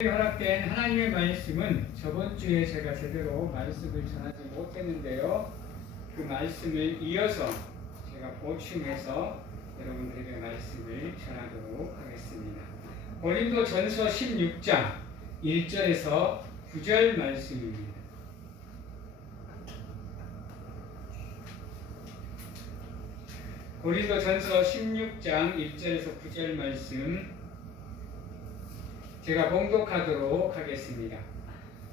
허락된 하나님의 말씀은 저번 주에 제가 제대로 말씀을 전하지 못했는데요. 그 말씀을 이어서 제가 보충해서 여러분들에게 말씀을 전하도록 하겠습니다. 고린도전서 16장 1절에서 9절 말씀입니다. 고린도전서 16장 1절에서 9절 말씀 제가 봉독하도록 하겠습니다.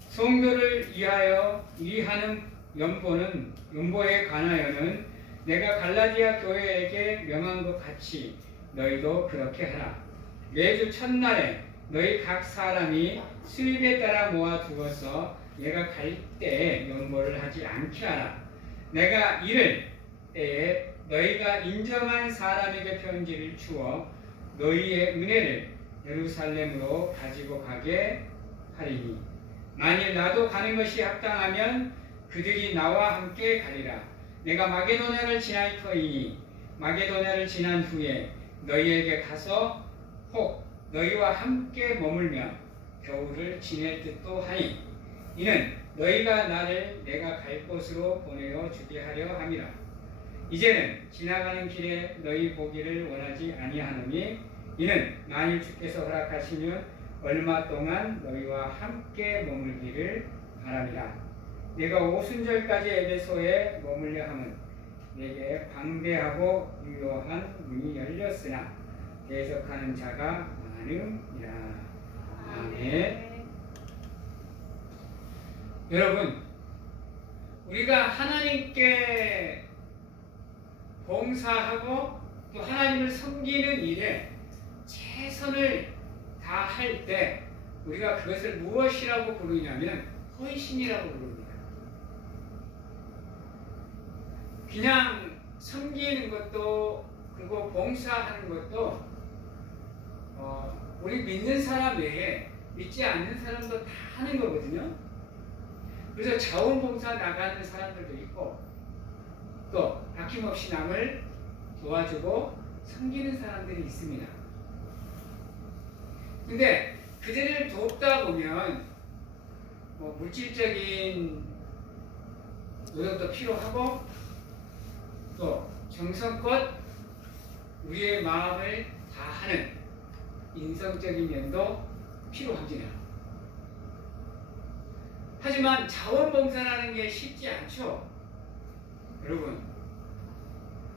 성도를 위하는 연보에 관하여는 내가 갈라디아 교회에게 명한 것 같이 너희도 그렇게 하라. 매주 첫날에 너희 각 사람이 수입에 따라 모아두어서 내가 갈 때에 연보를 하지 않게 하라. 내가 이를 때에 너희가 인정한 사람에게 편지를 주어 너희의 은혜를 예루살렘으로 가지고 가게 하리니 만일 나도 가는 것이 합당하면 그들이 나와 함께 가리라. 내가 마게도냐를 지날 터이니 마게도냐를 지난 후에 너희에게 가서 혹 너희와 함께 머물며 겨울을 지낼 듯도 하니 이는 너희가 나를 내가 갈 곳으로 보내어 주게 하려 함이라. 이제는 지나가는 길에 너희 보기를 원하지 아니하노니 이는 만일 주께서 허락하시면 얼마 동안 너희와 함께 머물기를 바랍니다. 내가 오순절까지 에베소에 머물려 함은 내게 방대하고 유효한 문이 열렸으나 대적하는 자가 많음이라. 아멘. 여러분, 우리가 하나님께 봉사하고 또 하나님을 섬기는 일에 최선을 다할 때 우리가 그것을 무엇이라고 부르냐면 헌신이라고 부릅니다. 그냥 섬기는 것도 그리고 봉사하는 것도 우리 믿는 사람 외에 믿지 않는 사람도 다 하는 거거든요. 그래서 자원봉사 나가는 사람들도 있고 또 아낌없이 남을 도와주고 섬기는 사람들이 있습니다. 근데 그들을 돕다 보면 물질적인 노력도 필요하고 또 정성껏 우리의 마음을 다하는 인성적인 면도 필요합니다. 하지만 자원봉사라는 게 쉽지 않죠. 여러분,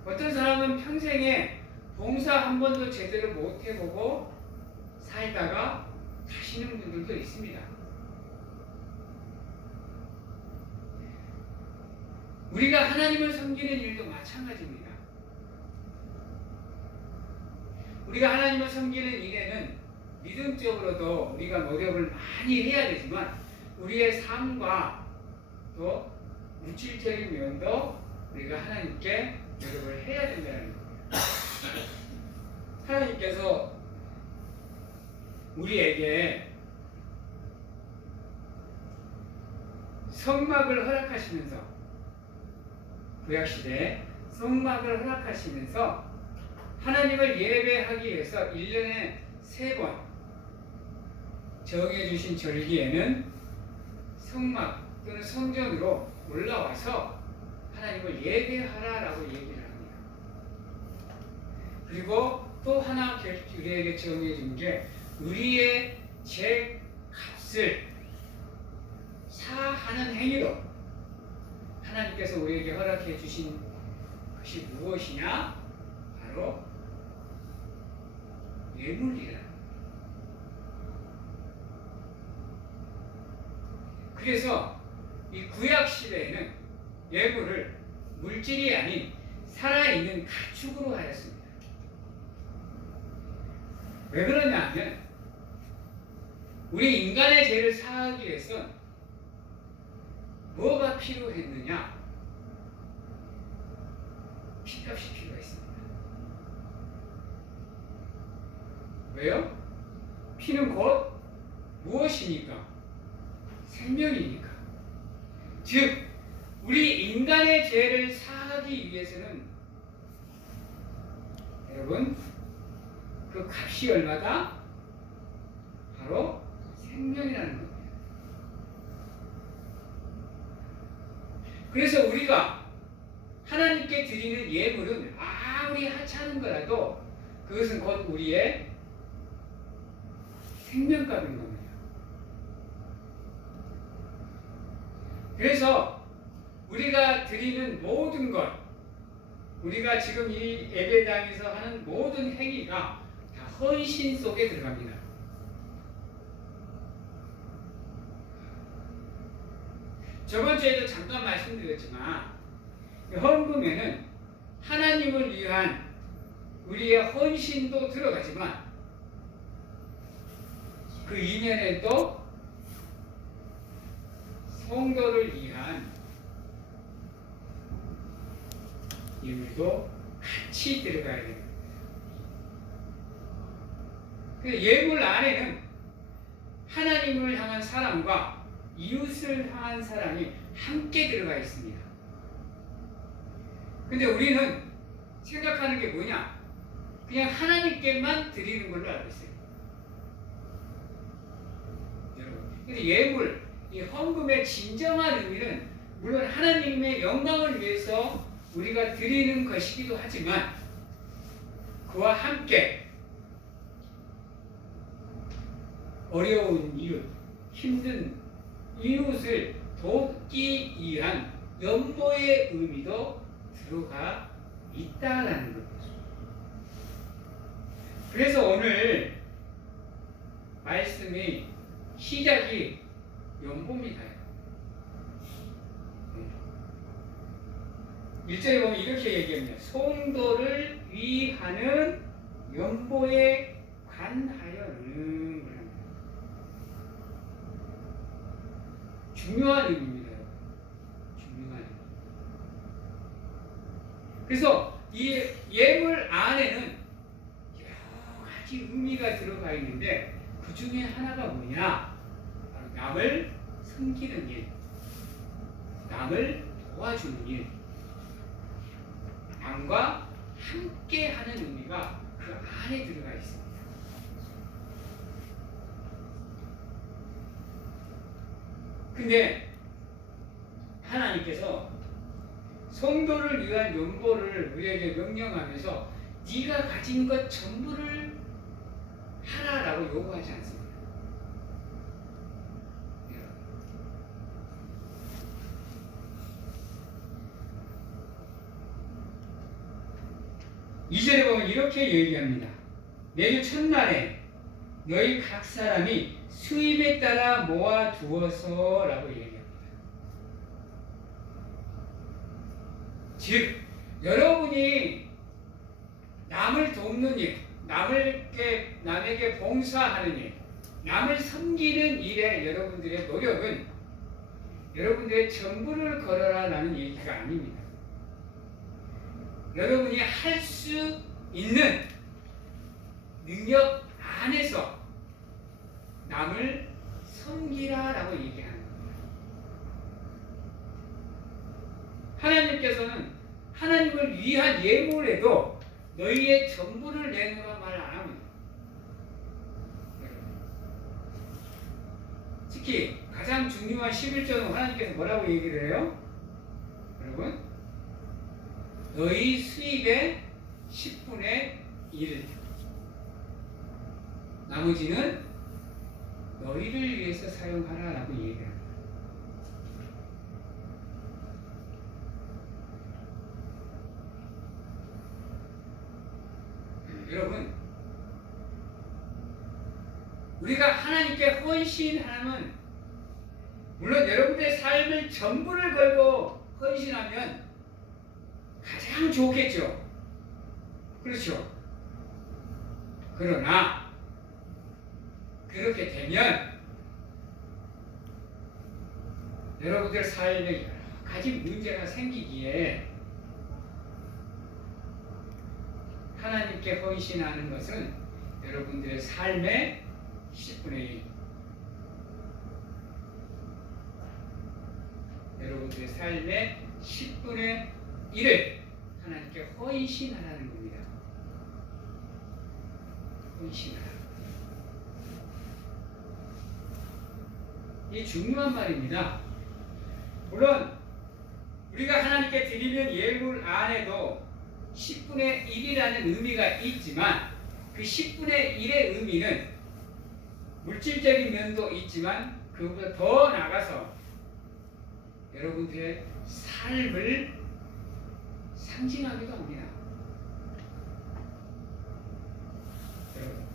어떤 사람은 평생에 봉사 한 번도 제대로 못 해보고 살다가 가시는 분들도 있습니다. 우리가 하나님을 섬기는 일도 마찬가지입니다. 우리가 하나님을 섬기는 일에는 믿음적으로도 우리가 노력을 많이 해야 되지만 우리의 삶과 또 물질적인 면도 우리가 하나님께 노력을 해야 된다는 겁니다. 하나님께서 우리에게 성막을 허락하시면서 구약시대에 성막을 허락하시면서 하나님을 예배하기 위해서 1년에 3번 정해주신 절기에는 성막 또는 성전으로 올라와서 하나님을 예배하라라고 얘기를 합니다. 그리고 또 하나 우리에게 정해준 게 우리의 죄 값을 사하는 행위로 하나님께서 우리에게 허락해 주신 것이 무엇이냐? 바로 예물이라. 그래서 이 구약 시대에는 예물을 물질이 아닌 살아있는 가축으로 하였습니다. 왜 그러냐 하면 우리 인간의 죄를 사하기 위해서 뭐가 필요했느냐? 피값이 필요했습니다. 왜요? 피는 곧 무엇이니까? 생명이니까. 즉 우리 인간의 죄를 사하기 위해서는 여러분 그 값이 얼마다? 바로 그래서 우리가 하나님께 드리는 예물은 아무리 하찮은 거라도 그것은 곧 우리의 생명값인 겁니다. 그래서 우리가 드리는 모든 것, 우리가 지금 이 예배당에서 하는 모든 행위가 다 헌신 속에 들어갑니다. 저번 주에도 잠깐 말씀드렸지만 헌금에는 하나님을 위한 우리의 헌신도 들어가지만 그 이면에 또 성도를 위한 예물도 같이 들어가야 됩니다. 그 예물 안에는 하나님을 향한 사랑과 이웃을 향한 사랑이 함께 들어가 있습니다. 근데 우리는 생각하는 게 뭐냐? 그냥 하나님께만 드리는 걸로 알고 있어요. 여러분, 근데 예물, 이 헌금의 진정한 의미는 물론 하나님의 영광을 위해서 우리가 드리는 것이기도 하지만 그와 함께 어려운 이웃, 힘든 이웃을 돕기 위한 연보의 의미도 들어가 있다라는 겁니다. 그래서 오늘 말씀이 시작이 연보입니다. 1절에 보면 이렇게 얘기합니다. 성도를 위하는 연보에 관하여는 중요한 의미입니다. 중요한 의미. 그래서 이 예물 안에는 여러 가지 의미가 들어가 있는데 그 중에 하나가 뭐냐? 바로 남을 섬기는 일, 남을 도와주는 일, 남과 함께하는 의미가 그 안에 들어가 있습니다. 근데 하나님께서 성도를 위한 연보를 우리에게 명령하면서 네가 가진 것 전부를 하라라고 요구하지 않습니다. 2절에 보면 이렇게 얘기합니다. 매주 첫날에 너희 각 사람이 수입에 따라 모아두어서 라고 얘기합니다. 즉 여러분이 남을 돕는 일, 남에게 봉사하는 일, 남을 섬기는 일에 여러분들의 노력은 여러분들의 전부를 걸어라라는 얘기가 아닙니다. 여러분이 할 수 있는 능력 안에서 남을 섬기라라고 얘기하는 겁니다. 하나님께서는 하나님을 위한 예물에도 너희의 전부를 내놓으라 말 안 합니다. 특히 가장 중요한 11조는 하나님께서 뭐라고 얘기를 해요? 여러분, 너희 수입의 10분의 1, 나머지는 너희를 위해서 사용하라라고 얘기합니다. 여러분, 우리가 하나님께 헌신하면 물론 여러분들의 삶을 전부를 걸고 헌신하면 가장 좋겠죠. 그렇죠. 그러나 그렇게 되면 여러분들 삶에 여러 가지 문제가 생기기에 하나님께 헌신하는 것은 여러분들의 삶의 10분의 1, 여러분들의 삶의 10분의 1을 하나님께 헌신하라는 겁니다. 헌신하라. 이 중요한 말입니다. 물론 우리가 하나님께 드리는 예물 안에도 10분의 1이라는 의미가 있지만 그 10분의 1의 의미는 물질적인 면도 있지만 그보다 더 나아가서 여러분들의 삶을 상징하기도 합니다. 여러분.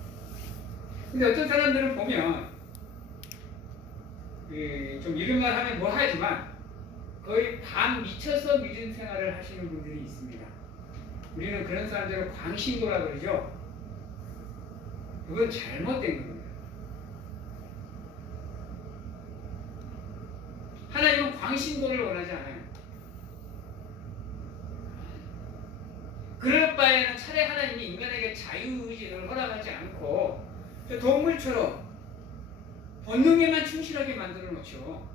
근데 어떤 사람들은 보면 좀 이런 말 하면 뭐 하지만 거의 반 미쳐서 믿음 생활을 하시는 분들이 있습니다. 우리는 그런 사람들을 광신도라 그러죠. 그건 잘못된 겁니다. 하나님은 광신도를 원하지 않아요. 그럴 바에는 차라리 하나님이 인간에게 자유의지를 허락하지 않고 동물처럼 본능에만 충실하게 만들어 놓죠.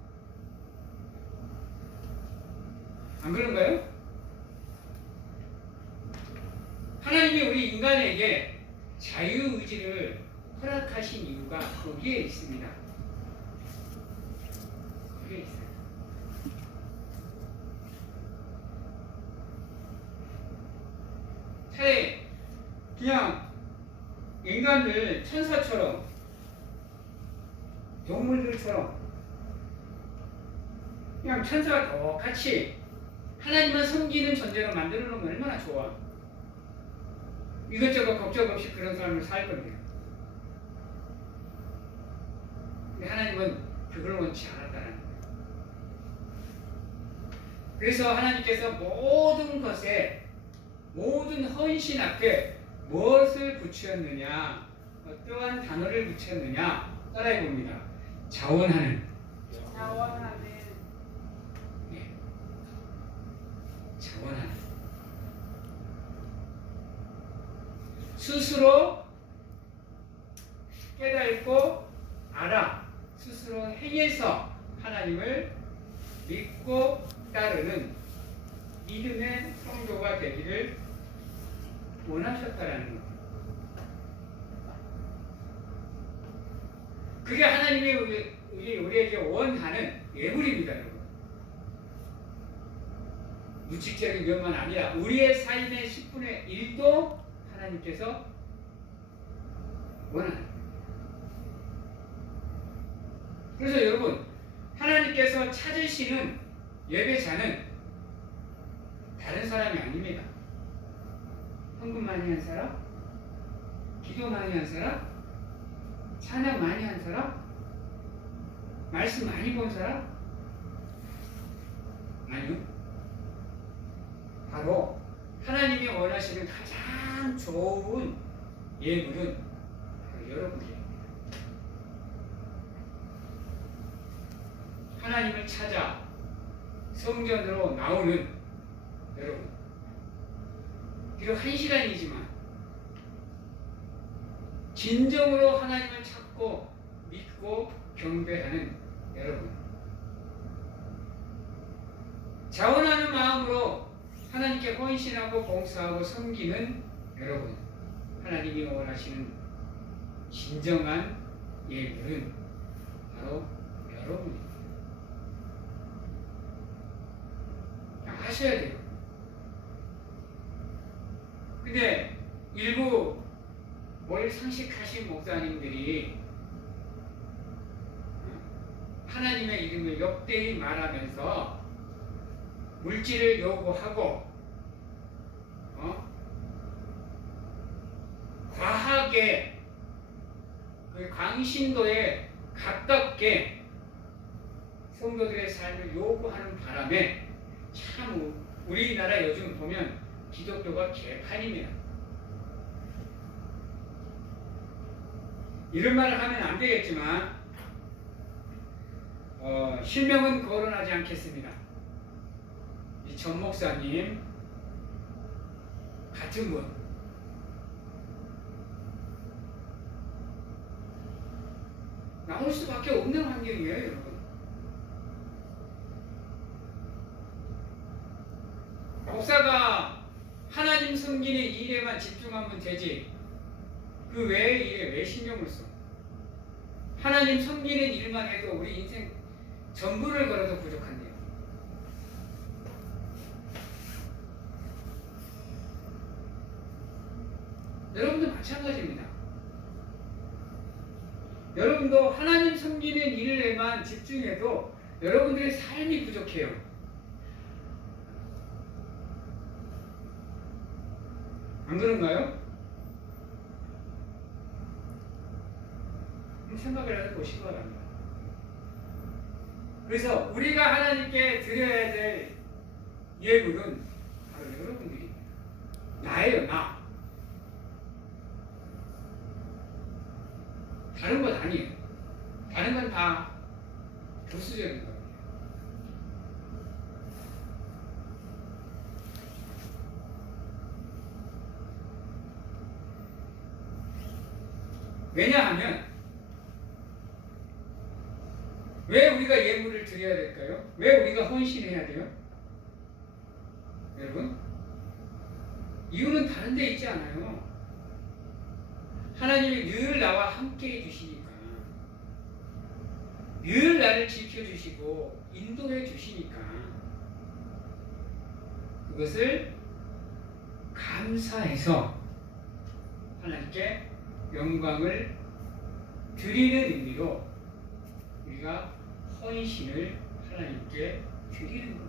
안 그런가요? 하나님이 우리 인간에게 자유의지를 허락하신 이유가 거기에 있습니다. 거기에 있어요. 차라리 그냥 인간들 천사처럼 동물들처럼 그냥 천사가 똑같이 하나님만 섬기는 존재로 만들어 놓으면 얼마나 좋아. 이것저것 걱정 없이 그런 삶을 살 건데요. 근데 하나님은 그걸 원치 않았다는 거예요. 그래서 하나님께서 모든 것에 모든 헌신 앞에 무엇을 붙였느냐, 어떠한 단어를 붙였느냐 따라해 봅니다. 자원하는. 네. 자원하는. 스스로 깨닫고 알아. 스스로 행해서 하나님을 믿고 따르는 믿음의 성도가 되기를 원하셨다라는 것. 그게 하나님이 우리에게 원하는 예물입니다, 여러분. 무직적인 면만 아니라 우리의 삶의 10분의 1도 하나님께서 원하는 거예요. 그래서 여러분, 하나님께서 찾으시는 예배자는 다른 사람이 아닙니다. 헌금 많이 한 사람? 기도 많이 한 사람? 찬양 많이 한 사람? 말씀 많이 본 사람? 아니요. 바로 하나님이 원하시는 가장 좋은 예물은 바로 여러분이에요. 하나님을 찾아 성전으로 나오는 여러분. 비록 1시간이지만 진정으로 하나님을 찾고 믿고 경배하는 여러분. 자원하는 마음으로 하나님께 헌신하고 봉사하고 섬기는 여러분. 하나님이 원하시는 진정한 예물은 바로 여러분입니다. 아셔야 돼요. 근데 일부 뭘 상식하신 목사님들이 하나님의 이름을 역대히 말하면서 물질을 요구하고 과하게 그 광신도에 가깝게 성도들의 삶을 요구하는 바람에 참 우리나라 요즘 보면 기독교가 개판입니다. 이런 말을 하면 안 되겠지만 실명은 거론하지 않겠습니다. 이 전 목사님 같은 분 나올 수밖에 없는 환경이에요, 여러분. 목사가 하나님 섬기는 일에만 집중하면 되지 그 외의 일에 왜 신경을 써? 하나님 섬기는 일만 해도 우리 인생 전부를 걸어도 부족한데요. 여러분도 마찬가지입니다. 여러분도 하나님 섬기는 일에만 집중해도 여러분들의 삶이 부족해요. 안 그런가요? 생각을 해보시기 바랍니다. 그래서 우리가 하나님께 드려야 될 예물은 바로 여러분들입니다. 나예요, 나. 다른 건 아니에요. 다른 건 다 부수적인 겁니다. 왜냐하면 왜 우리가 예물을 드려야 될까요? 왜 우리가 헌신해야 돼요? 여러분, 이유는 다른 데 있지 않아요. 하나님이 늘 나와 함께 해주시니까, 늘 나를 지켜주시고 인도해 주시니까 그것을 감사해서 하나님께 영광을 드리는 의미로 우리가 헌신을 하나님께 드리는 겁니다.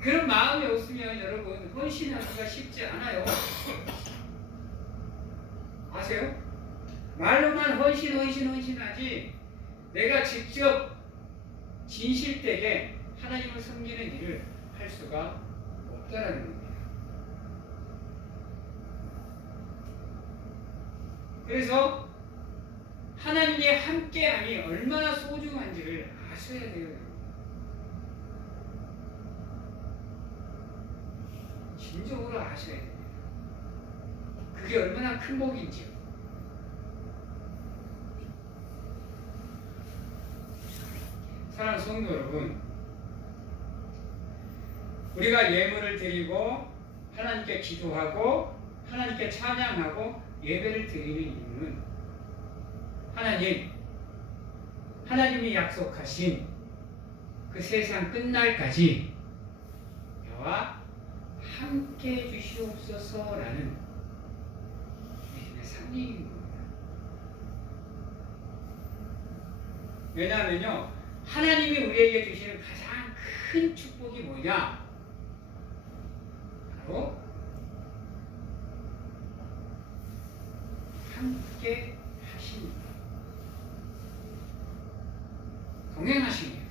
그런 마음이 없으면 여러분 헌신하기가 쉽지 않아요. 아세요? 말로만 헌신하지 내가 직접 진실되게 하나님을 섬기는 일을 할 수가 없다라는 겁니다. 그래서 하나님의 함께함이 얼마나 소중한지를 아셔야 돼요. 진정으로 아셔야 됩니다. 그게 얼마나 큰 복인지요. 사랑하는 성도 여러분, 우리가 예물을 드리고 하나님께 기도하고 하나님께 찬양하고 예배를 드리는 이유는 하나님이 약속하신 그 세상 끝날까지 나와 함께 해주시옵소서라는 믿음의 상징인 겁니다. 왜냐하면요, 하나님이 우리에게 주시는 가장 큰 축복이 뭐냐? 바로 함께 하십니다. 동행하십니다.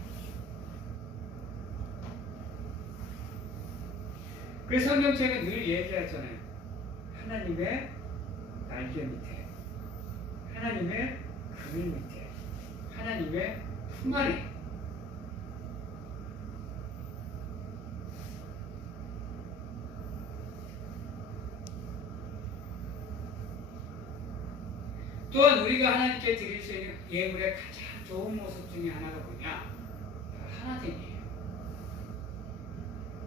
그래서 성경책은 늘 얘기하잖아요. 하나님의 날개 밑에, 하나님의 그늘 밑에, 하나님의 품 안에. 또한 우리가 하나님께 드릴 수 있는 예물의 가장 좋은 모습 중에 하나가 뭐냐? 하나됨이에요.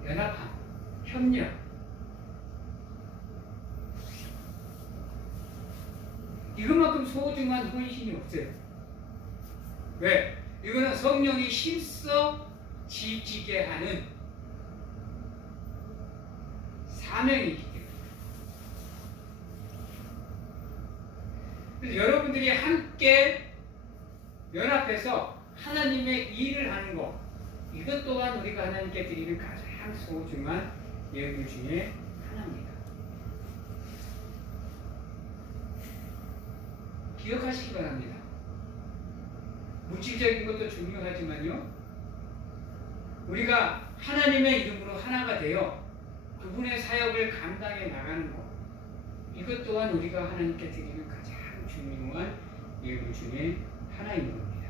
연합함, 협력. 이것만큼 소중한 헌신이 없어요. 왜? 이거는 성령이 힘써 지키게 하는 사명이기 때문에. 그래서 여러분들이 함께 연합해서 하나님의 일을 하는 것, 이것 또한 우리가 하나님께 드리는 가장 소중한 예물 중에 하나입니다. 기억하시기 바랍니다. 물질적인 것도 중요하지만요, 우리가 하나님의 이름으로 하나가 되어 그분의 사역을 감당해 나가는 것, 이것 또한 우리가 하나님께 드리는 가장 중요한 예물 중에 하나인 겁니다.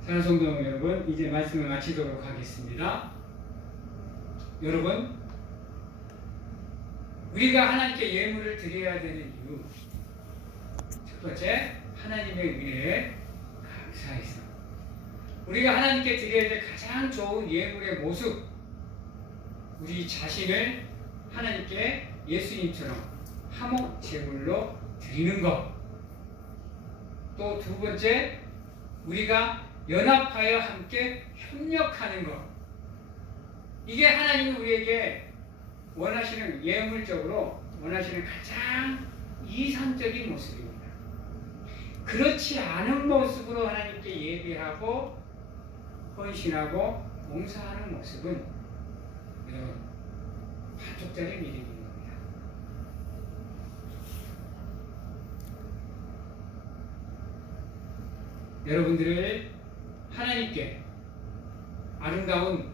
사랑하는 성도 여러분, 이제 말씀을 마치도록 하겠습니다. 여러분, 우리가 하나님께 예물을 드려야 되는 이유, 첫 번째, 하나님의 은혜에 감사해서 우리가 하나님께 드려야 될 가장 좋은 예물의 모습, 우리 자신을 하나님께 예수님처럼 화목 제물로 드리는 것. 또 두 번째, 우리가 연합하여 함께 협력하는 것. 이게 하나님이 우리에게 원하시는, 예물적으로 원하시는 가장 이상적인 모습입니다. 그렇지 않은 모습으로 하나님께 예배하고 헌신하고 봉사하는 모습은 여러분 반쪽짜리 믿음인 겁니다. 여러분들을 하나님께 아름다운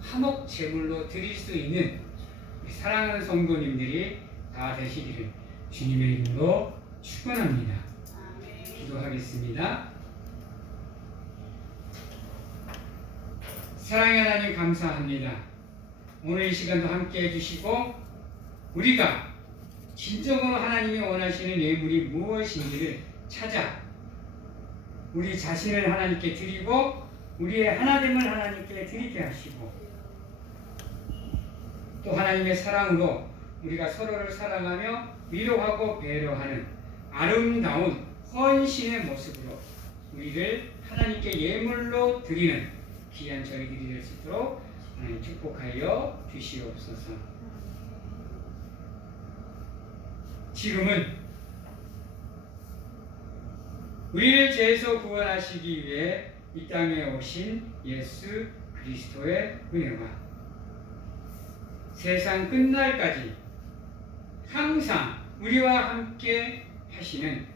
화목 제물로 드릴 수 있는 사랑하는 성도님들이 다 되시기를 주님의 이름으로 축원합니다. 기도하겠습니다. 사랑의 하나님 감사합니다. 오늘 이 시간도 함께 해주시고 우리가 진정으로 하나님이 원하시는 예물이 무엇인지를 찾아 우리 자신을 하나님께 드리고 우리의 하나됨을 하나님께 드리게 하시고 또 하나님의 사랑으로 우리가 서로를 사랑하며 위로하고 배려하는 아름다운 헌신의 모습으로 우리를 하나님께 예물로 드리는 귀한 저희들이 될 수 있도록 하나님 축복하여 주시옵소서. 지금은 우리를 죄에서 구원하시기 위해 이 땅에 오신 예수 그리스도의 은혜와 세상 끝날까지 항상 우리와 함께 하시는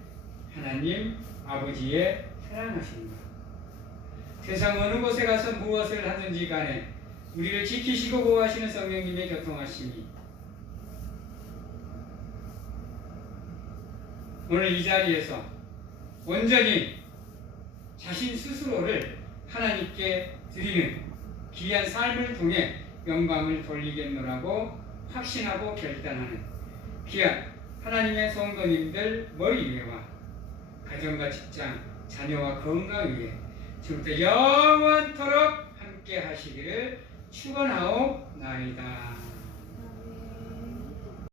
하나님 아버지의 사랑하심과 세상 어느 곳에 가서 무엇을 하든지 간에 우리를 지키시고 보호하시는 성령님의 교통하심이 오늘 이 자리에서 온전히 자신 스스로를 하나님께 드리는 귀한 삶을 통해 영광을 돌리겠노라고 확신하고 결단하는 귀한 하나님의 성도님들 머리 위에와 가정과 직장, 자녀와 건강 위에 지금부터 영원토록 함께 하시기를 축원하옵나이다.